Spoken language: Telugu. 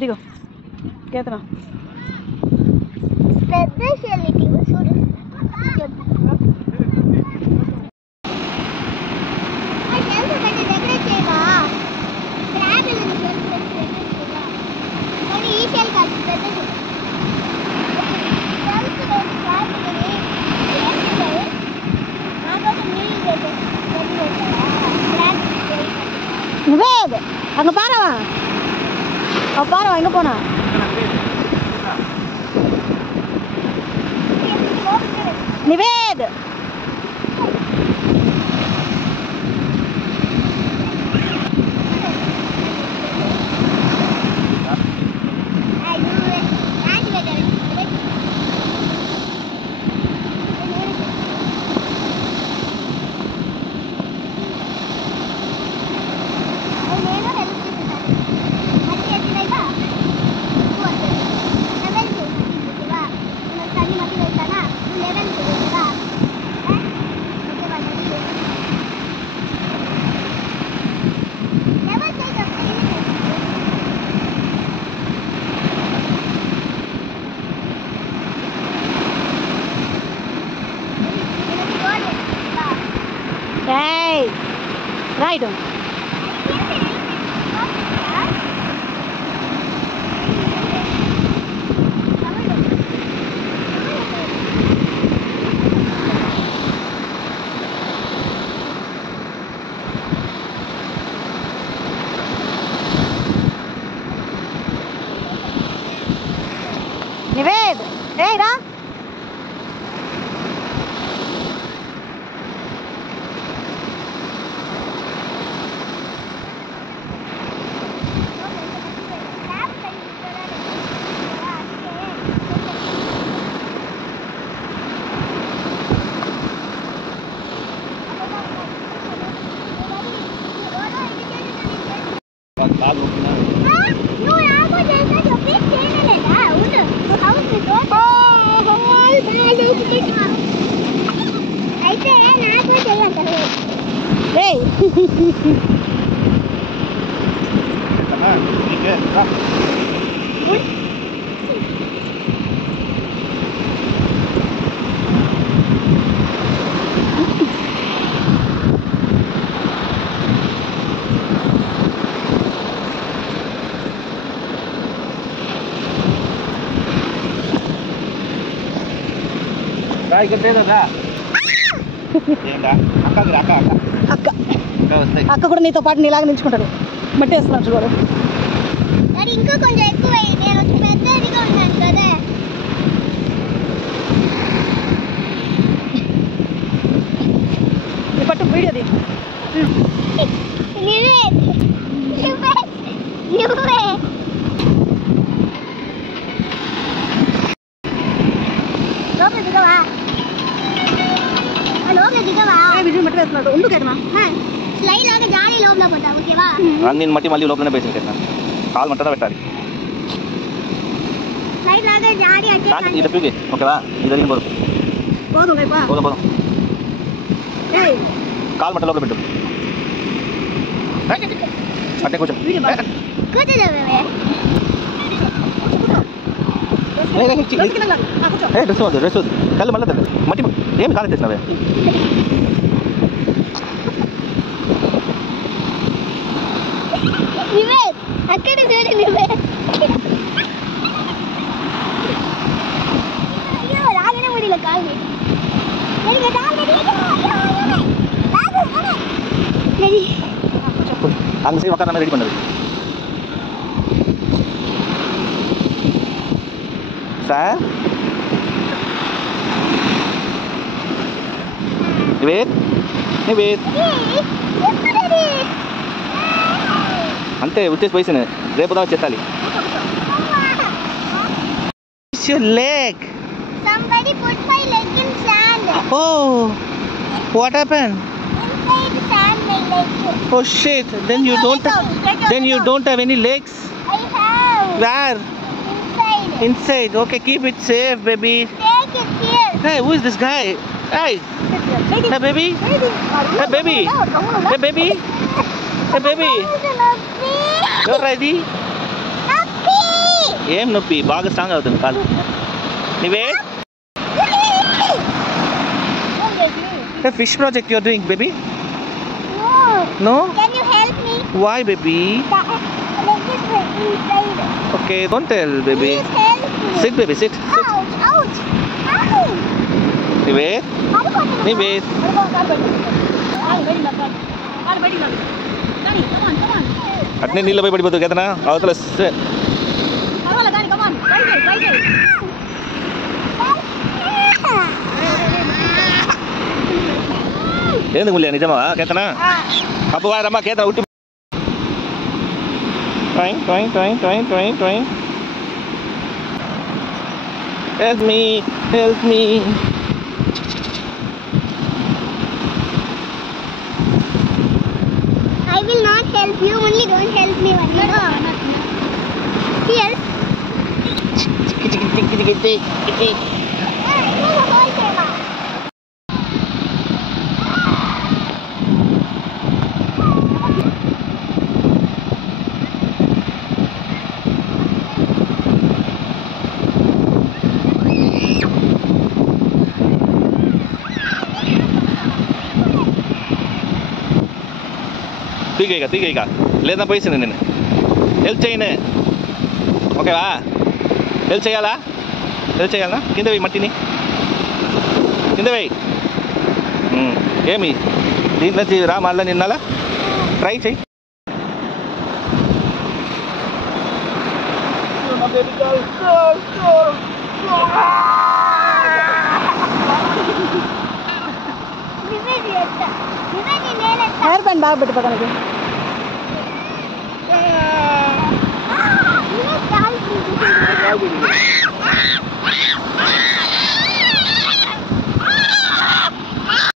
దిగో కేతన పెద్ద షెల్లికి చూడు ఈ షెల్ కాదు పెద్దది నువ్వే అங்கே பாரவா பாரவா எங்கே போனா Nived Hey, right on. Nived, hey, ra. Hey. అక్క కూడా నీతో పాటు నీలాగా నిల్చుకుంటాడు మట్టి వేస్తున్నాడు చూడు ఇంకా కొంచెం ఎక్కువ నేను పెద్దదిగా ఉన్నాను కదా పట్టు వీడియోది లోపల దిగవా లోపల దిగవా విజయ్ మట్టి వేస్తున్నాడు ఉండు కదా స్లైడ్ లాగా జాలి లోపల పోతా ఓకేవా నేను మట్టి మళ్ళీ లోపలనే వేసింది కదా కాలు మంటదా పెట్టాలి స్లైడ్ లాగా జాలి అంటే ఇది పీకే ఓకేవా ఇది జరిగిన పోదు పోదు వైపా పోదు పోదు ఏయ్ కాలు మంట లోపల పెట్టు అంటే కొంచెం కూర్చోదేవే డ్రెస్ వద్దు డ్రెస్ వద్దు కళ్ళు మళ్ళీ తగ్గదు మట్టి ఏమి కాలేదు తెచ్చినవే నువ్వే అక్కడ చూడు నువ్వే అయ్యో రాగానే ముడిలో కాలు அங்கே சரி உட்காந்து ரெடி பண்ணுது சார் நிவேத் నివేద్ అంతే వచ్చేసి పోయిన రేపు దా చెత్తాలి. Your leg. Somebody put my leg in sand. Oh, what happened? Inside the sand, my leg. Oh shit! Then you don't have any legs. I have. Where? Inside. Inside. Okay, keep it safe, baby. Take it here. Hey, who is this guy? Hey, hey, baby. Hey, baby. Hey, baby. Hey, baby. You're ready? ఏం నొప్పి బాగా స్ట్రాంగ్ అవుతుంది కాలు. నీవే fish project you're doing baby. No? Can you help me? Why, baby? Okay, don't tell, baby. Please help me. Sit, baby, sit. Ouch, ouch. Ouch. నీవే నీవే అట్నే నీళ్ళ పోయి పడిపోతుంది కదనా అవతల. ఏంది ముల్లి నిజమా కేతనా అప్పు వారమ్మా కేతన ఉట్టి train train train train train train help me help me. I will not help you, only don't help me one more. Here. తీగ లేదా పోయిసింది నేను హెల్ప్ చేయనే. ఓకేవా? హెల్ప్ చేయాలా కింద వేయి మట్టిని కింద వేయి. ఏమి దీంట్లో రా మళ్ళీ నిన్నాలా ట్రై చెయ్యి. హెయిర్ బ్యాండ్ బాగా పెట్టు పక్కనకి.